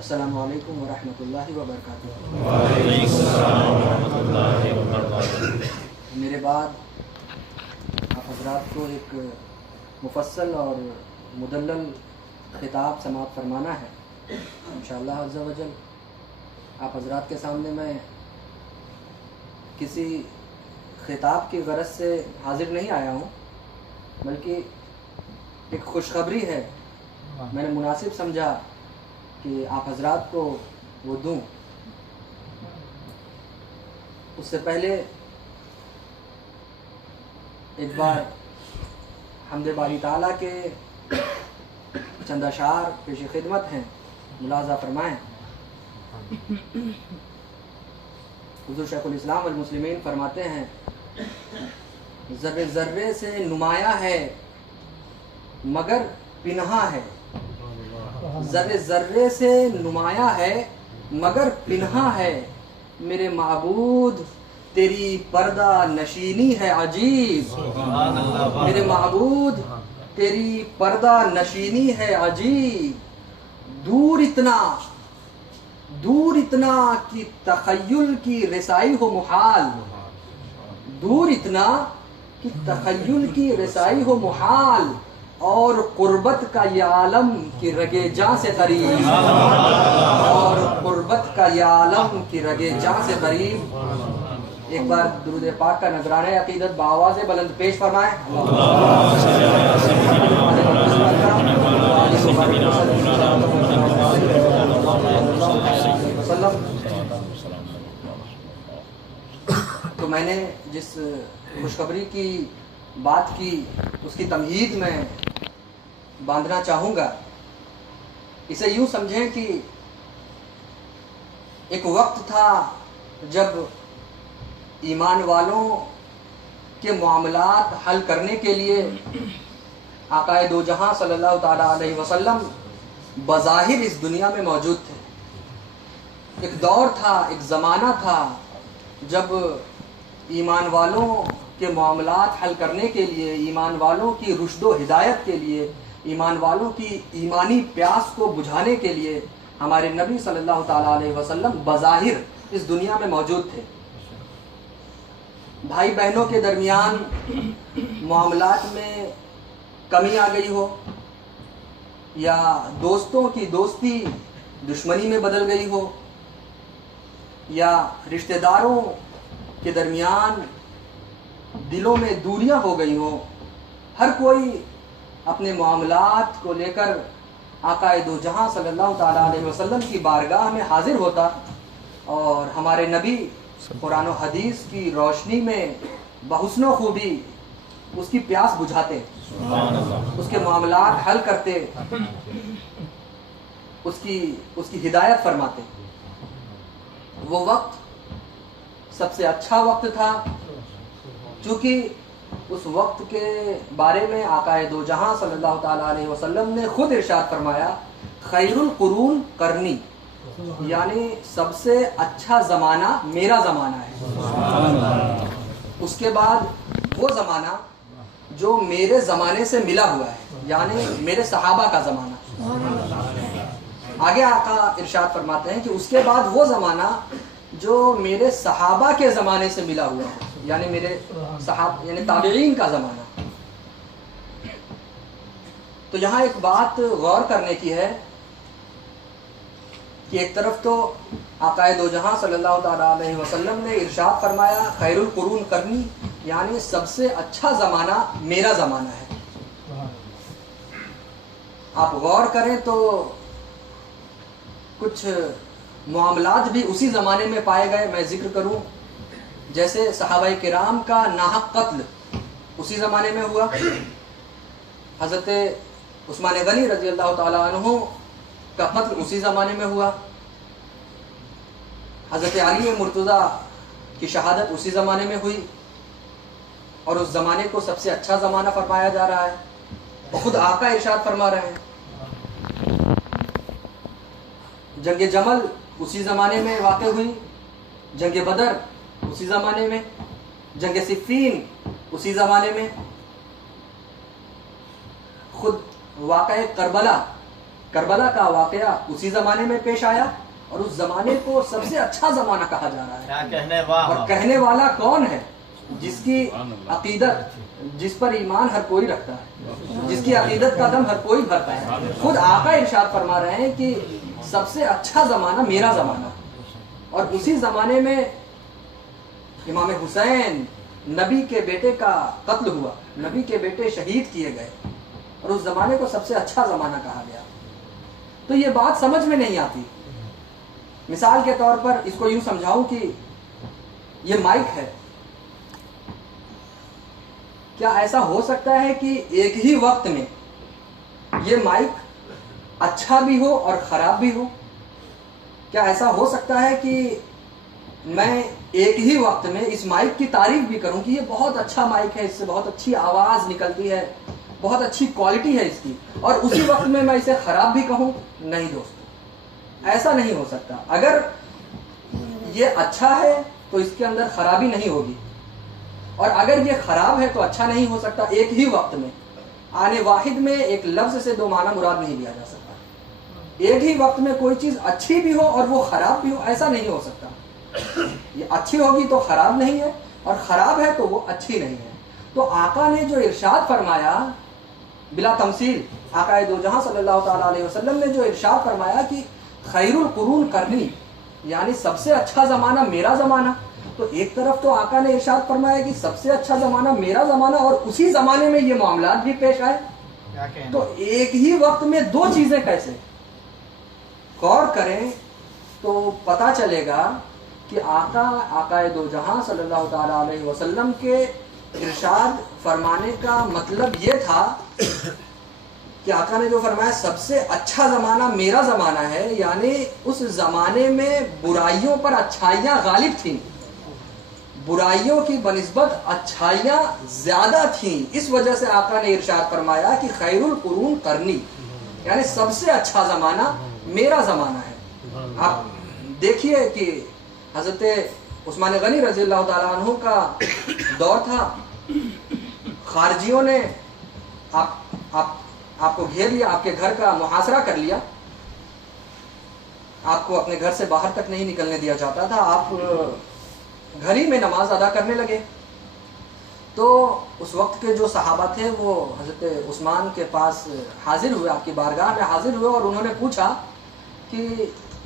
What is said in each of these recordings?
السلام علیکم ورحمۃ اللہ وبرکاتہ۔ وعلیکم السلام ورحمۃ اللہ وبرکاتہ۔ میرے بعد آپ حضرات کو ایک مفصل اور مدلل خطاب سماعت فرمانا ہے انشاءاللہ عز و جل۔ آپ حضرات کے سامنے میں کسی خطاب کی غرض سے حاضر نہیں آیا ہوں، بلکہ ایک خوشخبری ہے، میں نے مناسب سمجھا کہ آپ حضرات کو وہ دوں۔ اس سے پہلے ایک بار حمد باری تعالیٰ کے چند اشعار پیش خدمت ہیں، ملاحظہ فرمائیں۔ حضور شیخ الاسلام والمسلمین فرماتے ہیں، ذرے ذرے سے نمایاں ہے مگر پنہاں ہے، ذرے ذرے سے نمایاں ہے مگر پنہاں ہے، میرے معبود تیری پردہ نشینی ہے عجیب، میرے معبود تیری پردہ نشینی ہے عجیب، دور اتنا کہ تخیل کی رسائی ہو محال، دور اتنا کہ تخیل کی رسائی ہو محال، اور قربت کا یہ عالم کی رگے جاں سے قریب، اور قربت کا یہ عالم کی رگے جاں سے قریب۔ ایک بار درود پاک کا نذرانہ عقیدت بآواز بلند پیش فرمائیں۔ تو میں نے جس خوشخبری کی بات کی اس کی تمہید میں باندھنا چاہوں گا۔ اسے یوں سمجھیں کہ ایک وقت تھا جب ایمان والوں کے معاملات حل کرنے کے لیے آقائے دو جہاں صلی اللہ تعالیٰ علیہ وسلم بظاہر اس دنیا میں موجود تھے۔ ایک دور تھا، ایک زمانہ تھا جب ایمان والوں کے معاملات حل کرنے کے لیے، ایمان والوں کی رشد و ہدایت کے لیے، ایمان والوں کی ایمانی پیاس کو بجھانے کے لیے ہمارے نبی صلی اللہ تعالیٰ علیہ وسلم بظاہر اس دنیا میں موجود تھے۔ بھائی بہنوں کے درمیان معاملات میں کمی آ گئی ہو، یا دوستوں کی دوستی دشمنی میں بدل گئی ہو، یا رشتہ داروں کے درمیان دلوں میں دوریاں ہو گئی ہوں، ہر کوئی اپنے معاملات کو لے کر آقائے دو جہاں صلی اللہ تعالیٰ علیہ وسلم کی بارگاہ میں حاضر ہوتا، اور ہمارے نبی قرآن و حدیث کی روشنی میں بحسن و خوبی اس کی پیاس بجھاتے، اس کے معاملات حل کرتے، اس کی ہدایت فرماتے۔ وہ وقت سب سے اچھا وقت تھا، چونکہ اس وقت کے بارے میں آقائے دو جہاں صلی اللہ تعالیٰ علیہ وسلم نے خود ارشاد فرمایا، خیر القرون قرنی، یعنی سب سے اچھا زمانہ میرا زمانہ ہے، اس کے بعد وہ زمانہ جو میرے زمانے سے ملا ہوا ہے، یعنی میرے صحابہ کا زمانہ۔ آگے آقا ارشاد فرماتے ہیں کہ اس کے بعد وہ زمانہ جو میرے صحابہ کے زمانے سے ملا ہوا ہے، یعنی میرے یعنی تابعین کا زمانہ۔ تو یہاں ایک بات غور کرنے کی ہے کہ ایک طرف تو آقائے دو جہاں صلی اللہ تعالیٰ علیہ وسلم نے ارشاد فرمایا خیر القرون قرنی، یعنی سب سے اچھا زمانہ میرا زمانہ ہے۔ آپ غور کریں تو کچھ معاملات بھی اسی زمانے میں پائے گئے۔ میں ذکر کروں، جیسے صحابہ کرام کا ناحق قتل اسی زمانے میں ہوا، حضرت عثمان غنی رضی اللہ تعالیٰ عنہ کا قتل اسی زمانے میں ہوا، حضرت علی مرتضیٰ کی شہادت اسی زمانے میں ہوئی، اور اس زمانے کو سب سے اچھا زمانہ فرمایا جا رہا ہے، اور خود آقا ارشاد فرما رہے ہیں۔ جنگ جمل اسی زمانے میں واقع ہوئی، جنگ بدر اسی زمانے میں، جنگ صفین اسی زمانے میں، خود واقعہ کربلا کربلا کا واقعہ اسی زمانے میں پیش آیا اور اس زمانے کو سب سے اچھا زمانہ کہا جا رہا ہے. کیا کہنے واہ اور کہنے والا کون ہے؟ جس کی عقیدت، جس پر ایمان ہر کوئی رکھتا ہے، جس کی عقیدت کا دم ہر کوئی بھرتا ہے. خود آقا ارشاد فرما رہے ہیں کہ سب سے اچھا زمانہ میرا زمانہ، اور اسی زمانے میں امام حسین نبی کے بیٹے کا قتل ہوا، نبی کے بیٹے شہید کیے گئے، اور اس زمانے کو سب سے اچھا زمانہ کہا گیا. تو یہ بات سمجھ میں نہیں آتی. مثال کے طور پر اس کو یوں سمجھاؤں کہ یہ مائک ہے. کیا ایسا ہو سکتا ہے کہ ایک ہی وقت میں یہ مائک اچھا بھی ہو اور خراب بھی ہو؟ کیا ایسا ہو سکتا ہے کہ میں ایک ہی وقت میں اس مائک کی تعریف بھی کروں کہ یہ بہت اچھا مائک ہے، اس سے بہت اچھی آواز نکلتی ہے، بہت اچھی کوالٹی ہے اس کی، اور اسی وقت میں اسے خراب بھی کہوں؟ نہیں دوستو، ایسا نہیں ہو سکتا. اگر یہ اچھا ہے تو اس کے اندر خرابی نہیں ہوگی، اور اگر یہ خراب ہے تو اچھا نہیں ہو سکتا. ایک ہی وقت میں آنے واحد میں ایک لفظ سے دو معنی مراد نہیں لیا جا سکتا. ایک ہی وقت میں کوئی چیز اچھی بھی ہو اور وہ خراب بھی ہو، ایسا نہیں ہو سکتا. یہ اچھی ہوگی تو خراب نہیں ہے، اور خراب ہے تو وہ اچھی نہیں ہے. تو آقا نے جو ارشاد فرمایا بلا تمثیل، آقا دو جہاں صلی اللہ تعالی علیہ وسلم نے جو ارشاد فرمایا کہ خیر القرون قرنی، یعنی سب سے اچھا زمانہ میرا زمانہ. تو ایک طرف تو آقا نے ارشاد فرمایا کہ سب سے اچھا زمانہ میرا زمانہ، اور اسی زمانے میں یہ معاملات بھی پیش آئے. تو ایک ہی وقت میں دو چیزیں کیسے؟ غور کریں تو پتا چلے گا کہ آقا دو جہاں صلی اللہ تعالی علیہ وسلم کے ارشاد فرمانے کا مطلب یہ تھا کہ آقا نے جو فرمایا سب سے اچھا زمانہ میرا زمانہ ہے، یعنی اس زمانے میں برائیوں پر اچھائیاں غالب تھیں، برائیوں کی بنسبت اچھائیاں زیادہ تھیں. اس وجہ سے آقا نے ارشاد فرمایا کہ خیر القرون قرنی، یعنی سب سے اچھا زمانہ میرا زمانہ ہے. آپ دیکھیے کہ حضرت عثمان غنی رضی اللہ تعالیٰ عنہ کا دور تھا، خارجیوں نے آپ کو گھیر لیا، آپ کے گھر کا محاصرہ کر لیا، آپ کو اپنے گھر سے باہر تک نہیں نکلنے دیا جاتا تھا، آپ گھر ہی میں نماز ادا کرنے لگے. تو اس وقت کے جو صحابہ تھے وہ حضرت عثمان کے پاس حاضر ہوئے، آپ کی بارگاہ میں حاضر ہوئے، اور انہوں نے پوچھا کہ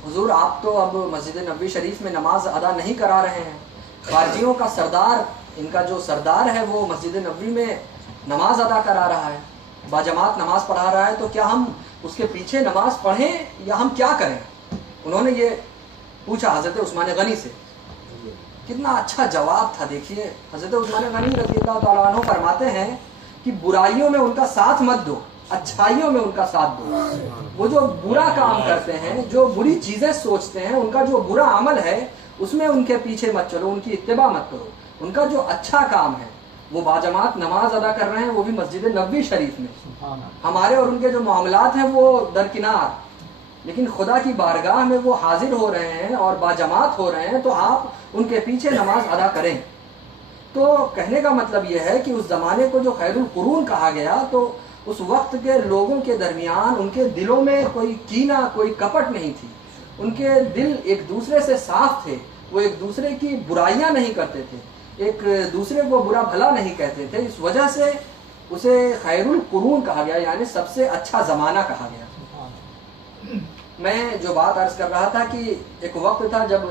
حضور آپ تو اب مسجد نبوی شریف میں نماز ادا نہیں کرا رہے ہیں، خارجیوں کا سردار، ان کا جو سردار ہے وہ مسجد نبوی میں نماز ادا کرا رہا ہے، باجماعت نماز پڑھا رہا ہے، تو کیا ہم اس کے پیچھے نماز پڑھیں یا ہم کیا کریں؟ انہوں نے یہ پوچھا حضرت عثمان غنی سے. کتنا اچھا جواب تھا. دیکھیے حضرت عثمان غنی رضی اللہ تعالیٰ عنہ فرماتے ہیں کہ برائیوں میں ان کا ساتھ مت دو، اچھائیوں میں ان کا ساتھ دو. وہ جو برا کام کرتے ہیں، جو بری چیزیں سوچتے ہیں، ان کا جو برا عمل ہے اس میں ان کے پیچھے مت چلو، ان کی اتباع مت کرو. ان کا جو اچھا کام ہے، وہ باجماعت نماز ادا کر رہے ہیں، وہ بھی مسجد نبوی شریف میں. ہمارے اور ان کے جو معاملات ہیں وہ درکنار، لیکن خدا کی بارگاہ میں وہ حاضر ہو رہے ہیں اور باجماعت ہو رہے ہیں، تو آپ ان کے پیچھے نماز ادا کریں. تو کہنے کا مطلب یہ ہے کہ اس زمانے کو جو خیر القرون کہا گیا، تو اس وقت کے لوگوں کے درمیان ان کے دلوں میں کوئی کینہ، کوئی کپٹ نہیں تھی. ان کے دل ایک دوسرے سے صاف تھے، وہ ایک دوسرے کی برائیاں نہیں کرتے تھے، ایک دوسرے کو برا بھلا نہیں کہتے تھے. اس وجہ سے اسے خیر القرون کہا گیا، یعنی سب سے اچھا زمانہ کہا گیا. میں جو بات عرض کر رہا تھا کہ ایک وقت تھا جب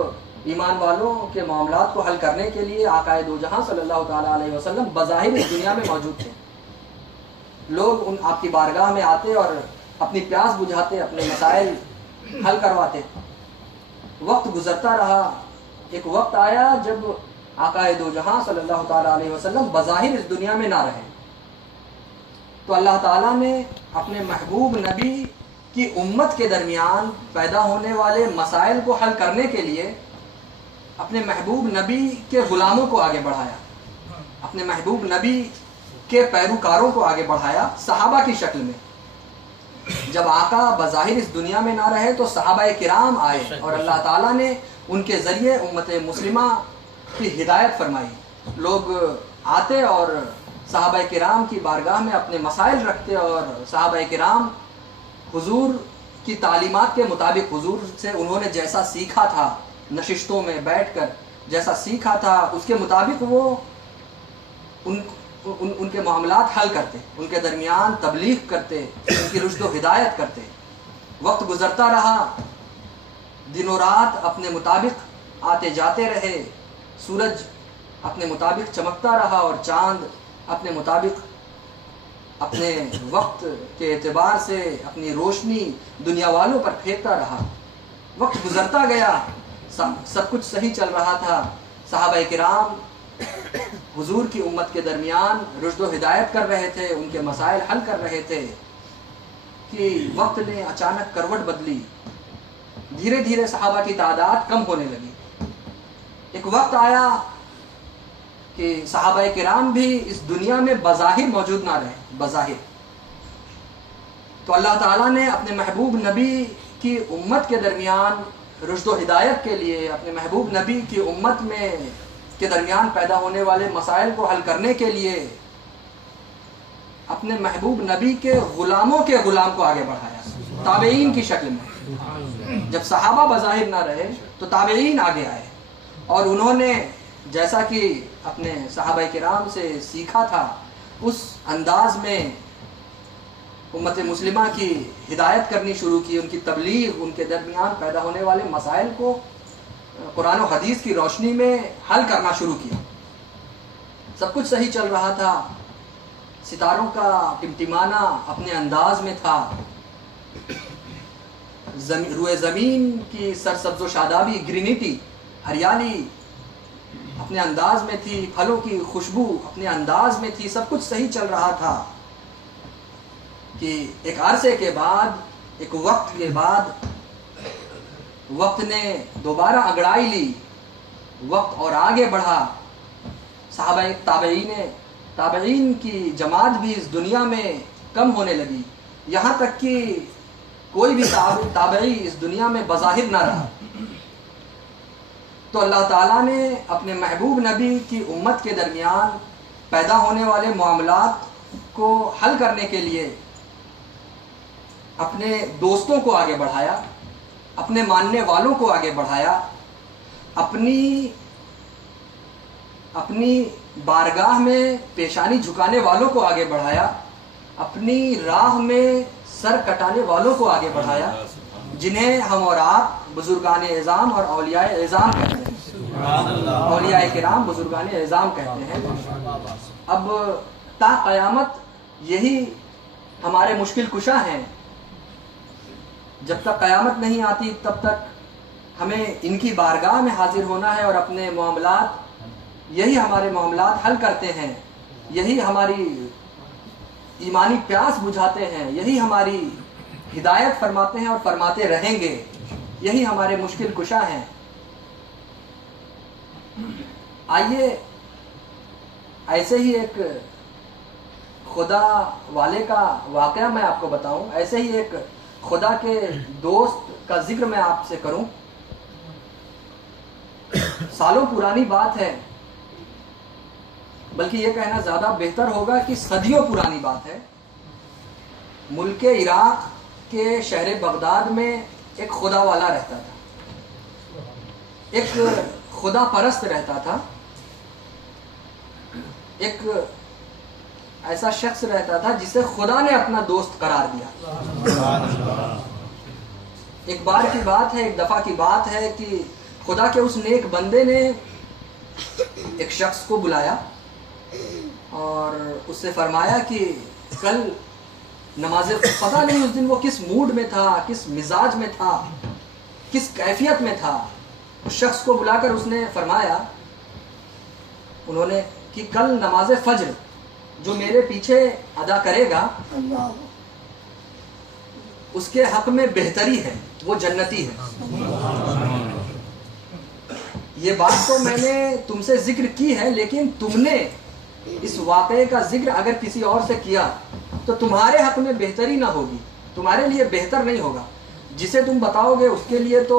ایمان والوں کے معاملات کو حل کرنے کے لیے آقا دو جہاں صلی اللہ تعالیٰ علیہ وسلم بظاہر اس دنیا میں موجود تھے. لوگ آپ کی بارگاہ میں آتے اور اپنی پیاس بجھاتے، اپنے مسائل حل کرواتے. وقت گزرتا رہا، ایک وقت آیا جب آقا دو جہاں صلی اللہ تعالیٰ علیہ وسلم بظاہر اس دنیا میں نہ رہے. تو اللہ تعالیٰ نے اپنے محبوب نبی کی امت کے درمیان پیدا ہونے والے مسائل کو حل کرنے کے لیے اپنے محبوب نبی کے غلاموں کو آگے بڑھایا، اپنے محبوب نبی کے پیروکاروں کو آگے بڑھایا صحابہ کی شکل میں. جب آقا بظاہر اس دنیا میں نہ رہے تو صحابہ کرام آئے اور اللہ تعالیٰ نے ان کے ذریعے امت مسلمہ کی ہدایت فرمائی. لوگ آتے اور صحابہ کرام کی بارگاہ میں اپنے مسائل رکھتے اور صحابہ کرام حضور کی تعلیمات کے مطابق حضور سے انہوں نے جیسا سیکھا تھا، نشستوں میں بیٹھ کر جیسا سیکھا تھا، اس کے مطابق وہ ان کے معاملات حل کرتے، ان کے درمیان تبلیغ کرتے، ان کی رشد و ہدایت کرتے۔ وقت گزرتا رہا، دن و رات اپنے مطابق آتے جاتے رہے، سورج اپنے مطابق چمکتا رہا اور چاند اپنے مطابق اپنے وقت کے اعتبار سے اپنی روشنی دنیا والوں پر پھینکتا رہا۔ وقت گزرتا گیا، سب کچھ صحیح چل رہا تھا، صحابہ کرام حضور کی امت کے درمیان رشد و ہدایت کر رہے تھے، ان کے مسائل حل کر رہے تھے کہ وقت نے اچانک کروٹ بدلی، دھیرے دھیرے صحابہ کی تعداد کم ہونے لگی۔ ایک وقت آیا کہ صحابہ کرام بھی اس دنیا میں بظاہر موجود نہ رہے، بظاہر۔ تو اللہ تعالیٰ نے اپنے محبوب نبی کی امت کے درمیان رشد و ہدایت کے لیے، اپنے محبوب نبی کی امت میں کے درمیان پیدا ہونے والے مسائل کو حل کرنے کے لیے اپنے محبوب نبی کے غلاموں کے غلام کو آگے بڑھایا، تابعین کی شکل میں۔ جب صحابہ بظاہر نہ رہے تو تابعین آگے آئے، اور انہوں نے جیسا کہ اپنے صحابہ کرام سے سیکھا تھا اس انداز میں امت مسلمہ کی ہدایت کرنی شروع کی، ان کی تبلیغ، ان کے درمیان پیدا ہونے والے مسائل کو قرآن و حدیث کی روشنی میں حل کرنا شروع کیا۔ سب کچھ صحیح چل رہا تھا، ستاروں کا ٹمٹمانا اپنے انداز میں تھا، روئے زمین کی سرسبز و شادابی، گرینٹی، ہریالی اپنے انداز میں تھی، پھلوں کی خوشبو اپنے انداز میں تھی، سب کچھ صحیح چل رہا تھا کہ ایک عرصے کے بعد، ایک وقت کے بعد وقت نے دوبارہ انگڑائی لی، وقت اور آگے بڑھا، صحابہ تابعین کی جماعت بھی اس دنیا میں کم ہونے لگی، یہاں تک کہ کوئی بھی تابعی اس دنیا میں بظاہر نہ رہا۔ تو اللہ تعالیٰ نے اپنے محبوب نبی کی امت کے درمیان پیدا ہونے والے معاملات کو حل کرنے کے لیے اپنے دوستوں کو آگے بڑھایا، اپنے ماننے والوں کو آگے بڑھایا، اپنی بارگاہ میں پیشانی جھکانے والوں کو آگے بڑھایا، اپنی راہ میں سر کٹانے والوں کو آگے بڑھایا، جنہیں ہم اور آپ بزرگان اعظام اور اولیاء اعظام کہتے ہیں، اولیاء کرام بزرگان اعظام کہتے ہیں۔ اب تا قیامت یہی ہمارے مشکل کشا ہیں، جب تک قیامت نہیں آتی تب تک ہمیں ان کی بارگاہ میں حاضر ہونا ہے اور اپنے معاملات، یہی ہمارے معاملات حل کرتے ہیں، یہی ہماری ایمانی پیاس بجھاتے ہیں، یہی ہماری ہدایت فرماتے ہیں اور فرماتے رہیں گے، یہی ہمارے مشکل کشا ہیں۔ آئیے ایسے ہی ایک خدا والے کا واقعہ میں آپ کو بتاؤں، ایسے ہی ایک خدا کے دوست کا ذکر میں آپ سے کروں۔ سالوں پرانی بات ہے، بلکہ یہ کہنا زیادہ بہتر ہوگا کہ صدیوں پرانی بات ہے۔ ملک عراق کے شہر بغداد میں ایک خدا والا رہتا تھا، ایک خدا پرست رہتا تھا، ایک ایسا شخص رہتا تھا جسے خدا نے اپنا دوست قرار دیا۔ ایک بار کی بات ہے، ایک دفعہ کی بات ہے کہ خدا کے اس نیک بندے نے ایک شخص کو بلایا اور اس سے فرمایا کہ کل نماز، پتہ نہیں اس دن وہ کس موڈ میں تھا، کس مزاج میں تھا، کس کیفیت میں تھا، اس شخص کو بلا کر اس نے فرمایا، انہوں نے کہ کل نماز فجر جو میرے پیچھے ادا کرے گا اس کے حق میں بہتری ہے، وہ جنتی ہے۔ یہ بات تو میں نے تم سے ذکر کی ہے، لیکن تم نے اس واقعے کا ذکر اگر کسی اور سے کیا تو تمہارے حق میں بہتری نہ ہوگی، تمہارے لیے بہتر نہیں ہوگا، جسے تم بتاؤ گے اس کے لیے تو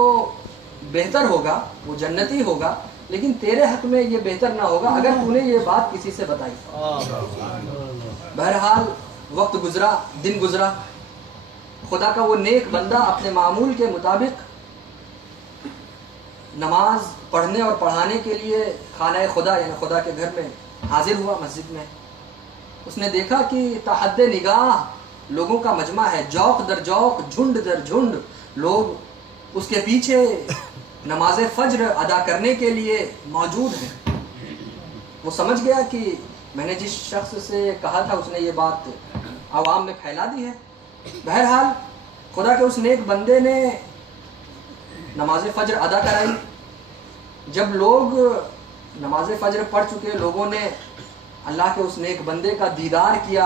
بہتر ہوگا، وہ جنتی ہوگا، لیکن تیرے حق میں یہ بہتر نہ ہوگا اگر تو نے یہ بات کسی سے بتائی۔ بہرحال وقت گزرا، دن گزرا، خدا کا وہ نیک بندہ اپنے معمول کے مطابق نماز پڑھنے اور پڑھانے کے لیے خانہ خدا یعنی خدا کے گھر میں حاضر ہوا مسجد میں. اس نے دیکھا کہ تحد نگاہ لوگوں کا مجمع ہے، جوق در جوق، جھنڈ در جھنڈ لوگ اس کے پیچھے نماز فجر ادا کرنے کے لیے موجود ہیں. وہ سمجھ گیا کہ میں نے جس شخص سے کہا تھا اس نے یہ بات عوام میں پھیلا دی ہے. بہرحال خدا کے اس نیک بندے نے نماز فجر ادا کرائی. جب لوگ نماز فجر پڑھ چکے، لوگوں نے اللہ کے اس نیک بندے کا دیدار کیا،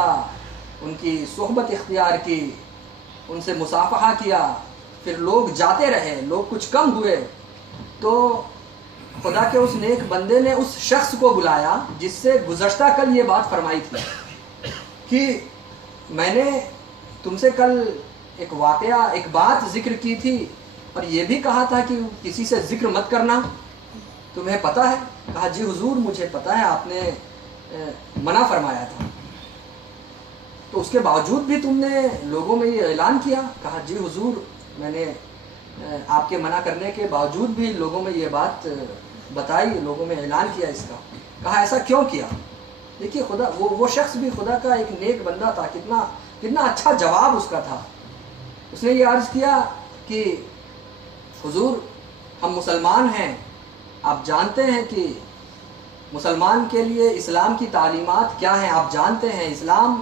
ان کی صحبت اختیار کی، ان سے مصافحہ کیا، پھر لوگ جاتے رہے، لوگ کچھ کم ہوئے، تو خدا کے اس نیک بندے نے اس شخص کو بلایا جس سے گزشتہ کل یہ بات فرمائی تھی کہ میں نے تم سے کل ایک واقعہ، ایک بات ذکر کی تھی اور یہ بھی کہا تھا کہ کسی سے ذکر مت کرنا، تمہیں پتہ ہے؟ کہا جی حضور مجھے پتہ ہے، آپ نے منع فرمایا تھا. تو اس کے باوجود بھی تم نے لوگوں میں یہ اعلان کیا؟ کہا جی حضور میں نے آپ کے منع کرنے کے باوجود بھی لوگوں میں یہ بات بتائی، لوگوں میں اعلان کیا اس کا. کہا ایسا کیوں کیا؟ دیکھیے خدا وہ شخص بھی خدا کا ایک نیک بندہ تھا، کتنا اچھا جواب اس کا تھا. اس نے یہ عرض کیا کہ حضور ہم مسلمان ہیں، آپ جانتے ہیں کہ مسلمان کے لیے اسلام کی تعلیمات کیا ہیں، آپ جانتے ہیں اسلام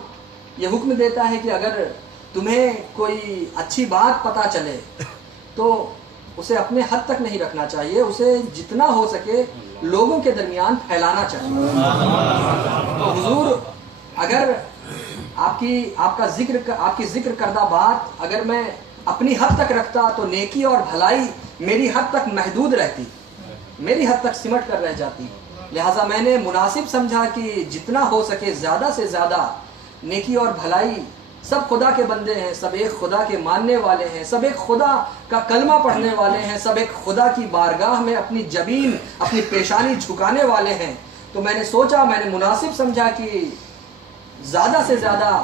یہ حکم دیتا ہے کہ اگر تمہیں کوئی اچھی بات پتہ چلے تو اسے اپنے حد تک نہیں رکھنا چاہیے، اسے جتنا ہو سکے لوگوں کے درمیان پھیلانا چاہیے. تو حضور اگر آپ کی ذکر کردہ بات اگر میں اپنی حد تک رکھتا تو نیکی اور بھلائی میری حد تک محدود رہتی، میری حد تک سمٹ کر رہ جاتی. لہٰذا میں نے مناسب سمجھا کہ جتنا ہو سکے زیادہ سے زیادہ نیکی اور بھلائی، سب خدا کے بندے ہیں، سب ایک خدا کے ماننے والے ہیں، سب ایک خدا کا کلمہ پڑھنے والے ہیں، سب ایک خدا کی بارگاہ میں اپنی جبین اپنی پیشانی جھکانے والے ہیں. تو میں نے سوچا، میں نے مناسب سمجھا کہ زیادہ سے زیادہ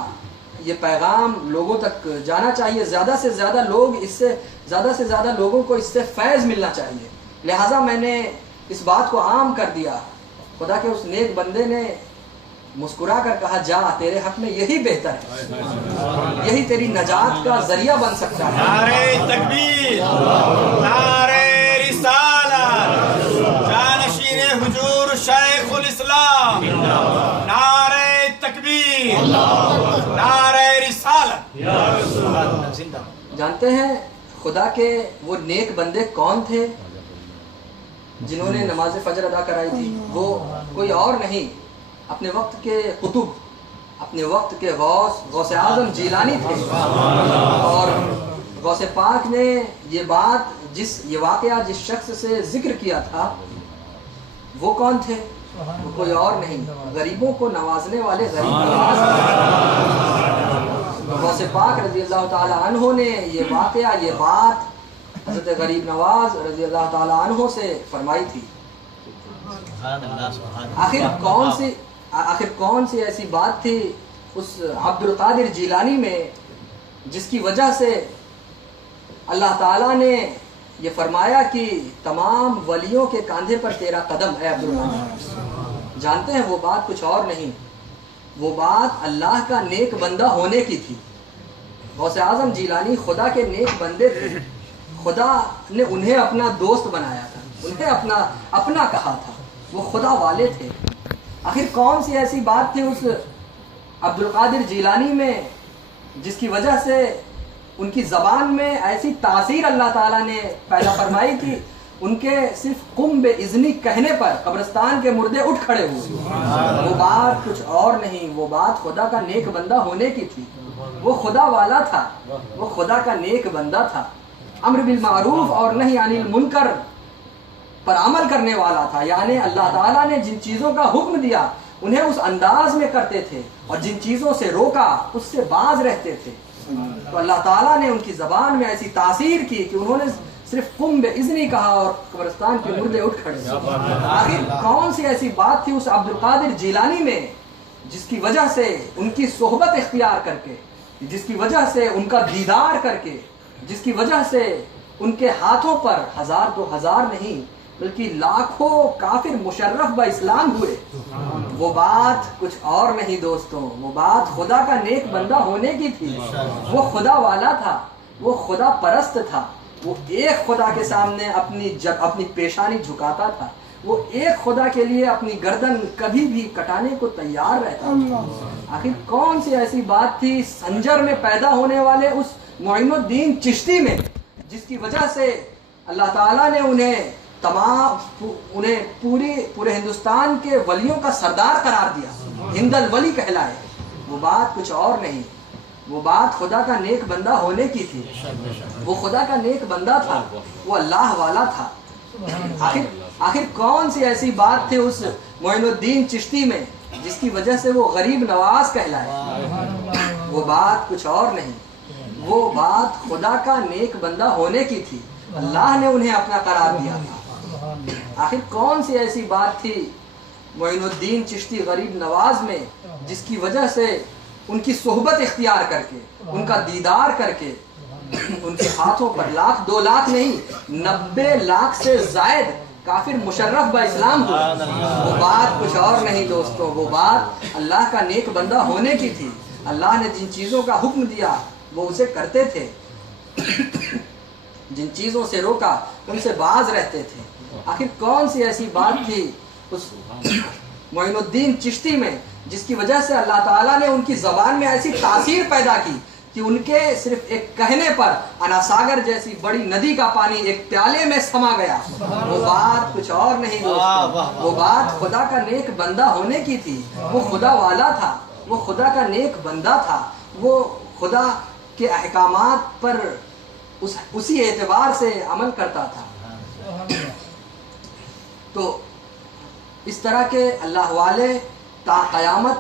یہ پیغام لوگوں تک جانا چاہیے، زیادہ سے زیادہ لوگوں کو اس سے فیض ملنا چاہیے. لہٰذا میں نے اس بات کو عام کر دیا. خدا کے اس نیک بندے نے مسکرا کر کہا جا، تیرے حق میں یہی بہتر ہے، یہی تیری نجات کا ذریعہ بن سکتا ہے. نعرہ تکبیر، نعرہ رسالت، جانشین حضور شیخ الاسلام، نعرہ تکبیر، نعرہ رسالت. جانتے ہیں خدا کے وہ نیک بندے کون تھے جنہوں نے نماز فجر ادا کرائی تھی؟ وہ کوئی اور نہیں، اپنے وقت کے قطب، اپنے وقت کے غوث اعظم جیلانی تھے. اور غوث پاک نے یہ واقعہ جس شخص سے ذکر کیا تھا وہ کون تھے؟ وہ کوئی اور نہیں، غریبوں کو نوازنے والے غریب نواز. غوث پاک رضی اللہ تعالی عنہ نے یہ بات حضرت غریب نواز رضی اللہ تعالی عنہ سے فرمائی تھی. آخر کون سی ایسی بات تھی اس عبد القادر جیلانی میں جس کی وجہ سے اللہ تعالیٰ نے یہ فرمایا کہ تمام ولیوں کے کاندھے پر تیرا قدم ہے عبد القادر؟ جانتے ہیں وہ بات کچھ اور نہیں، وہ بات اللہ کا نیک بندہ ہونے کی تھی. غوث اعظم جیلانی خدا کے نیک بندے تھے، خدا نے انہیں اپنا دوست بنایا تھا، انہیں اپنا کہا تھا، وہ خدا والے تھے. آخر کون سی ایسی بات تھی اس عبد القادر جیلانی میں جس کی وجہ سے ان کی زبان میں ایسی تاثیر اللہ تعالیٰ نے پیدا فرمائی کہ ان کے صرف قم بے اذنی کہنے پر قبرستان کے مردے اٹھ کھڑے ہوئے؟ وہ بات کچھ اور نہیں، وہ بات خدا کا نیک بندہ ہونے کی تھی. وہ خدا والا تھا، وہ خدا کا نیک بندہ تھا، امر بالمعروف اور نہی عن المنکر پر عمل کرنے والا تھا. یعنی اللہ تعالیٰ نے جن چیزوں کا حکم دیا انہیں اس انداز میں کرتے تھے اور جن چیزوں سے روکا اس سے باز رہتے تھے. تو اللہ تعالیٰ نے ان کی زبان میں ایسی تاثیر کی کہ انہوں نے صرف قم بے اذنی کہا اور قبرستان کے مردے اٹھ کھڑے. آخر کون سی ایسی بات تھی اس عبد القادر جیلانی میں جس کی وجہ سے ان کی صحبت اختیار کر کے جس کی وجہ سے ان کا دیدار کر کے، جس کی وجہ سے ان کے ہاتھوں پر 1000 تو 1000 نہیں بلکہ لاکھوں کافر مشرف با اسلام ہوئے، وہ بات کچھ اور نہیں دوستوں، وہ بات خدا کا نیک بندہ ہونے کی تھی۔ وہ خدا والا تھا، وہ خدا پرست تھا، وہ ایک خدا کے سامنے اپنی پیشانی جھکاتا تھا، وہ ایک خدا کے لیے اپنی گردن کبھی بھی کٹانے کو تیار رہتا تھا۔ آخر کون سی ایسی بات تھی سنجر میں پیدا ہونے والے اس معین الدین چشتی میں، جس کی وجہ سے اللہ تعالیٰ نے انہیں پورے ہندوستان کے ولیوں کا سردار قرار دیا، ہند الولی کہلائے۔ وہ بات کچھ اور نہیں، وہ بات خدا کا نیک بندہ ہونے کی تھی۔ وہ خدا کا نیک بندہ تھا، وہ اللہ والا تھا۔ آخر کون سی ایسی بات تھی اس معین الدین چشتی میں جس کی وجہ سے وہ غریب نواز کہلائے؟ وہ بات کچھ اور نہیں، وہ بات خدا کا نیک بندہ ہونے کی تھی، اللہ نے انہیں اپنا قرار دیا تھا۔ آخر کون سی ایسی بات تھی معین الدین چشتی غریب نواز میں جس کی وجہ سے ان کی صحبت اختیار کر کے، ان کا دیدار کر کے، ان کے ہاتھوں پر 1,00,000 2 لاکھ نہیں 90 لاکھ سے زائد کافر مشرف با اسلام ہوئے؟ وہ بات کچھ اور نہیں دوستوں، وہ بات اللہ کا نیک بندہ ہونے کی تھی۔ اللہ نے جن چیزوں کا حکم دیا وہ اسے کرتے تھے، جن چیزوں سے روکا ان سے باز رہتے تھے۔ آخر کون سی ایسی بات تھی اس معین الدین چشتی میں جس کی وجہ سے اللہ تعالیٰ نے ان کی زبان میں ایسی تاثیر پیدا کی کہ ان کے صرف ایک کہنے پر اناساگر جیسی بڑی ندی کا پانی ایک پیالے میں سما گیا؟ وہ بات کچھ اور نہیں دوستوں، وہ بات خدا کا نیک بندہ ہونے کی تھی۔ وہ خدا والا تھا، وہ خدا کا نیک بندہ تھا، وہ خدا کے احکامات پر اسی اعتبار سے عمل کرتا تھا۔ تو اس طرح کے اللہ والے تا قیامت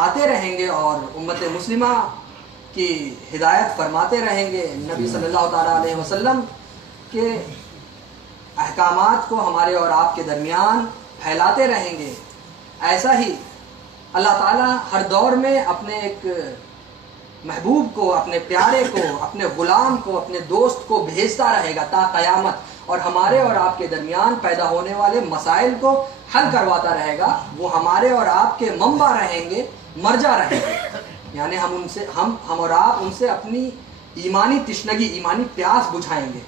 آتے رہیں گے اور امت مسلمہ کی ہدایت فرماتے رہیں گے، نبی صلی اللہ تعالیٰ علیہ وسلم کے احکامات کو ہمارے اور آپ کے درمیان پھیلاتے رہیں گے۔ ایسا ہی اللہ تعالیٰ ہر دور میں اپنے ایک محبوب کو، اپنے پیارے کو، اپنے غلام کو، اپنے دوست کو بھیجتا رہے گا تا قیامت، اور ہمارے اور آپ کے درمیان پیدا ہونے والے مسائل کو حل کرواتا رہے گا۔ وہ ہمارے اور آپ کے منبع رہیں گے، مرجع رہیں گے، یعنی ہم اور آپ ان سے اپنی ایمانی تشنگی، ایمانی پیاس بجھائیں گے۔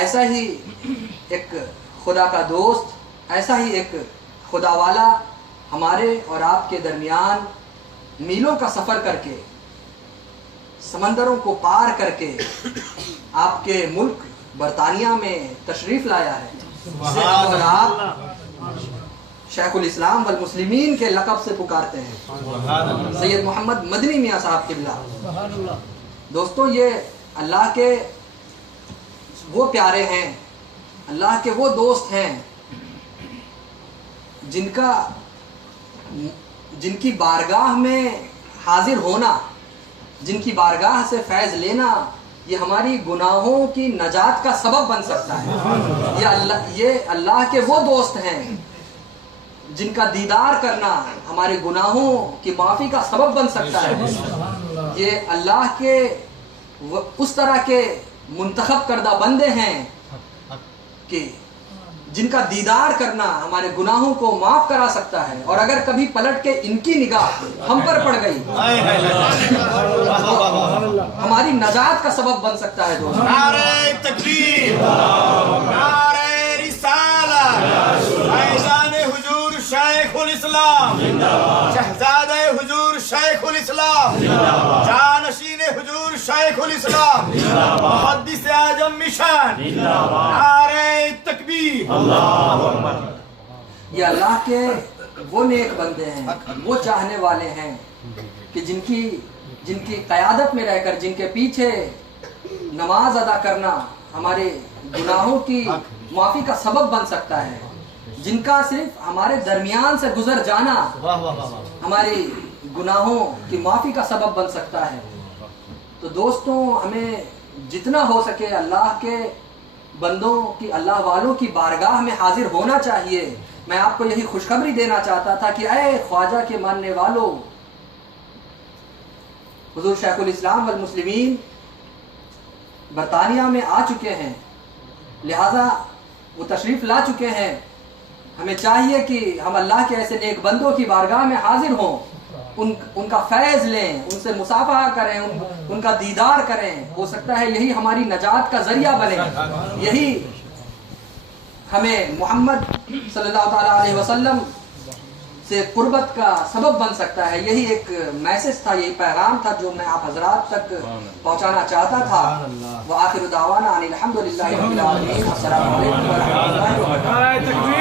ایسا ہی ایک خدا کا دوست، ایسا ہی ایک خدا والا ہمارے اور آپ کے درمیان میلوں کا سفر کر کے، سمندروں کو پار کر کے آپ کے ملک برطانیہ میں تشریف لایا ہے، جسے ہم اور آپ شیخ الاسلام والمسلمین کے لقب سے پکارتے ہیں، سید محمد مدنی میاں صاحب قبلہ۔ دوستوں، یہ اللہ کے وہ پیارے ہیں، اللہ کے وہ دوست ہیں جن کی بارگاہ میں حاضر ہونا، جن کی بارگاہ سے فیض لینا، یہ ہماری گناہوں کی نجات کا سبب بن سکتا ہے۔ یہ اللہ کے وہ دوست ہیں جن کا دیدار کرنا ہمارے گناہوں کی معافی کا سبب بن سکتا ہے۔ یہ اللہ کے اس طرح کے منتخب کردہ بندے ہیں کہ جن کا دیدار کرنا ہمارے گناہوں کو معاف کرا سکتا ہے، اور اگر کبھی پلٹ کے ان کی نگاہ ہم پر پڑ گئی ہماری نجات کا سبب بن سکتا ہے۔ دوستو، نعرہ تکبیر، نعرہ رسالت، فیضان حضور شیخ الاسلام، شہزادہ حضور شیخ الاسلام، جانشین حضور شیخ الاسلام، محدث اعظم مشن، نعرہ تکبیر۔ یہ اللہ کے وہ نیک بندے ہیں، وہ چاہنے والے ہیں کہ جن کی قیادت میں رہ کر، جن کے پیچھے نماز ادا کرنا ہمارے گناہوں کی معافی کا سبب بن سکتا ہے، جن کا صرف ہمارے درمیان سے گزر جانا ہماری گناہوں کی معافی کا سبب بن سکتا ہے۔ تو دوستوں، ہمیں جتنا ہو سکے اللہ کے بندوں کی، اللہ والوں کی بارگاہ میں حاضر ہونا چاہیے۔ میں آپ کو یہی خوشخبری دینا چاہتا تھا کہ اے خواجہ کے ماننے والوں، حضور شیخ الاسلام والمسلمین برطانیہ میں آ چکے ہیں، لہذا وہ تشریف لا چکے ہیں. ہمیں چاہیے کہ ہم اللہ کے ایسے نیک بندوں کی بارگاہ میں حاضر ہوں، ان کا فیض لیں، ان سے مصافحہ کریں، ان کا دیدار کریں. ہو سکتا ہے یہی ہماری نجات کا ذریعہ بنے، یہی ہمیں محمد صلی اللہ تعالیٰ علیہ وسلم سے قربت کا سبب بن سکتا ہے. یہی ایک میسج تھا، یہی پیغام تھا جو میں آپ حضرات تک پہنچانا چاہتا تھا. وآخر دعوانا ان الحمد للہ رب العالمین. السلام علیکم ورحمۃ اللہ وبرکاتہ.